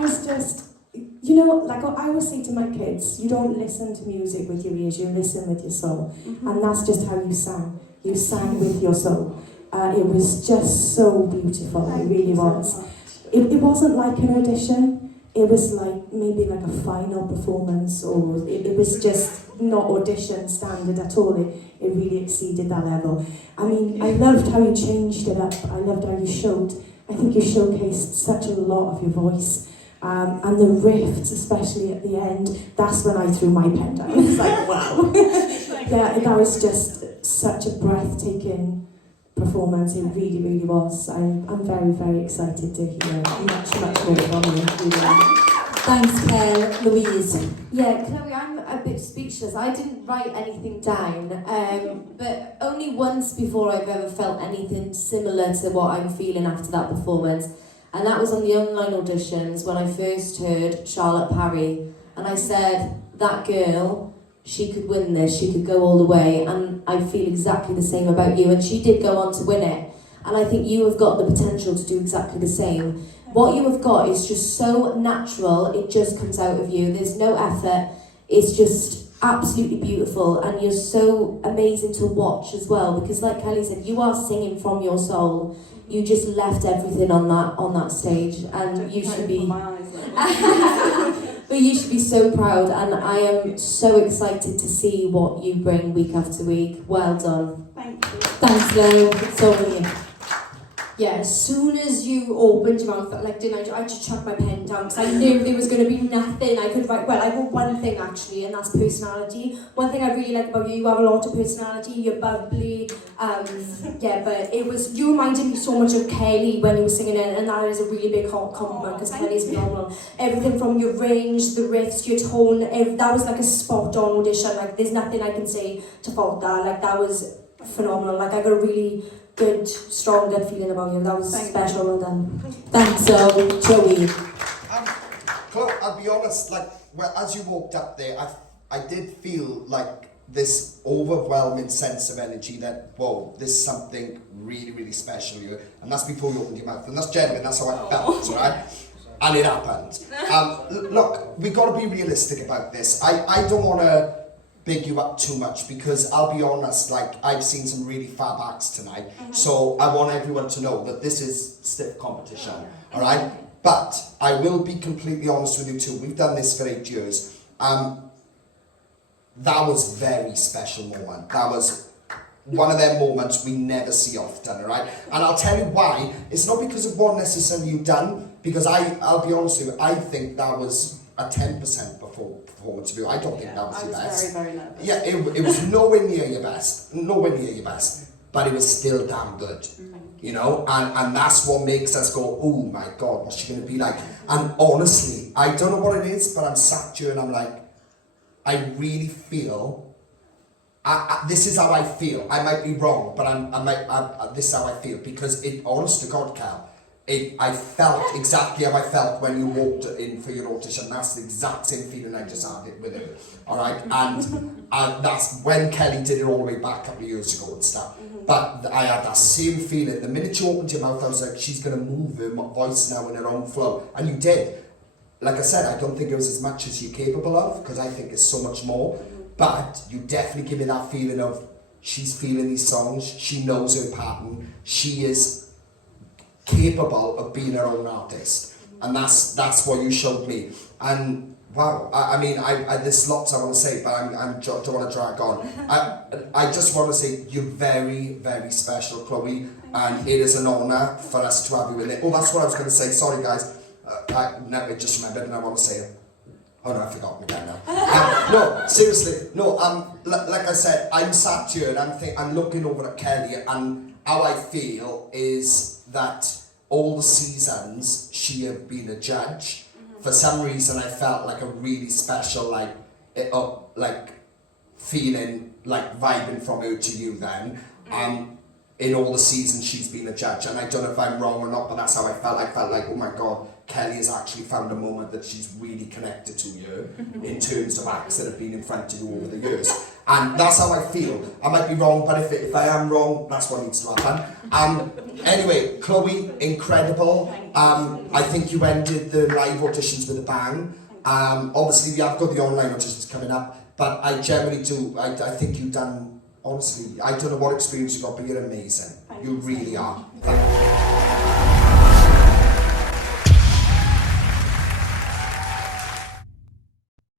was just, you know, like I always say to my kids, you don't listen to music with your ears, you listen with your soul. And that's just how you sang. You sang with your soul. It was just so beautiful, it really was. It wasn't like an audition, it was like maybe like a final performance, or it was just not audition standard at all. It really exceeded that level. I mean, I loved how you changed it up, I loved how you showed, I think you showcased such a lot of your voice. And the riffs, especially at the end, that's when I threw my pen down. It's like, wow. Yeah, that was just such a breathtaking performance. It really, really was. I'm very, very excited to hear much more from you. Really. Thanks, Claire. Louise. Yeah, Chloe, I'm a bit speechless. I didn't write anything down, but only once before I've ever felt anything similar to what I'm feeling after that performance. And that was on the online auditions when I first heard Charlotte Parry. And I said, that girl, she could win this, she could go all the way. And I feel exactly the same about you. And she did go on to win it. And I think you have got the potential to do exactly the same. What you have got is just so natural, it just comes out of you. There's no effort, it's just absolutely beautiful. And you're so amazing to watch as well. Because like Kelly said, you are singing from your soul. You just left everything on that stage, and you should be. But you should be so proud, and I am so excited to see what you bring week after week. Well done. Thank you. Thanks, Lou. It's over to you. Yeah, as soon as you opened your mouth, like, I just chucked my pen down because I knew there was going to be nothing I could write. Well, I wrote one thing actually, and that's personality. One thing I really like about you, you have a lot of personality, you're bubbly. Yeah, but you reminded me so much of Kelly when you were singing it, and that is a really big compliment because Kelly's phenomenal. Everything from your range, the riffs, your tone, that was like a spot on audition. Like, there's nothing I can say to fault that. Like, that was phenomenal. Like, I got a really good, strong, good feeling about you. That was special. Well done. Thanks, Joey. Chloe, I'll be honest, like, well, as you walked up there, I did feel like this overwhelming sense of energy that, whoa, there's something really, really special here. And that's before you opened your mouth. And that's genuine, that's how I felt, right? And it happened. Look, we've got to be realistic about this. I don't want to big you up too much, because I'll be honest, like, I've seen some really fab acts tonight, so I want everyone to know that this is stiff competition, alright? But I will be completely honest with you too, we've done this for 8 years. That was a very special moment. That was one of them moments we never see often, alright? And I'll tell you why. It's not because of what necessarily you've done, because I'll be honest with you, I think that was a 10% performance of you. I don't think that was your best. I was very, very nervous. Yeah, it was nowhere near your best. Nowhere near your best. But it was still damn good. You know? And that's what makes us go, oh my God, what's she going to be like? And honestly, I don't know what it is, but I'm sat here and I'm like, I really feel, this is how I feel. I might be wrong, but this is how I feel. Because honest to God, Cal, I felt exactly how I felt when you walked in for your audition. That's the exact same feeling I just had it with it. Alright? And that's when Kelly did it all the way back a couple of years ago and stuff. But I had that same feeling. The minute you opened your mouth, I was like, she's going to move her voice now in her own flow. And you did. Like I said, I don't think it was as much as you're capable of, because I think it's so much more. But you definitely give me that feeling of, she's feeling these songs, she knows her pattern, she is capable of being her own artist, and that's what you showed me. And wow, I mean, there's lots I want to say, but I don't want to drag on. I just want to say you're very, very special, Chloe, and it is an honour for us to have you in it. Oh, that's what I was going to say. Sorry, guys. I never just remembered, and I want to say it. Oh no, I forgot again now. No, seriously, no. Like I said, I'm sat here and I'm looking over at Kelly, and how I feel is that all the seasons she have been a judge. For some reason, I felt like a really special, like feeling, like vibing from her to you then. In all the seasons she's been a judge, and I don't know if I'm wrong or not, but that's how I felt. I felt like, oh my God, Kelly has actually found a moment that she's really connected to you in terms of acts that have been in front of you over the years. And that's how I feel. I might be wrong, but if I am wrong, that's what needs to happen. Anyway, Chloe, incredible. I think you ended the live auditions with a bang. Obviously, we have got the online auditions coming up, but I generally do. I think you've done, honestly, I don't know what experience you got, but you're amazing. You really are. Thank you.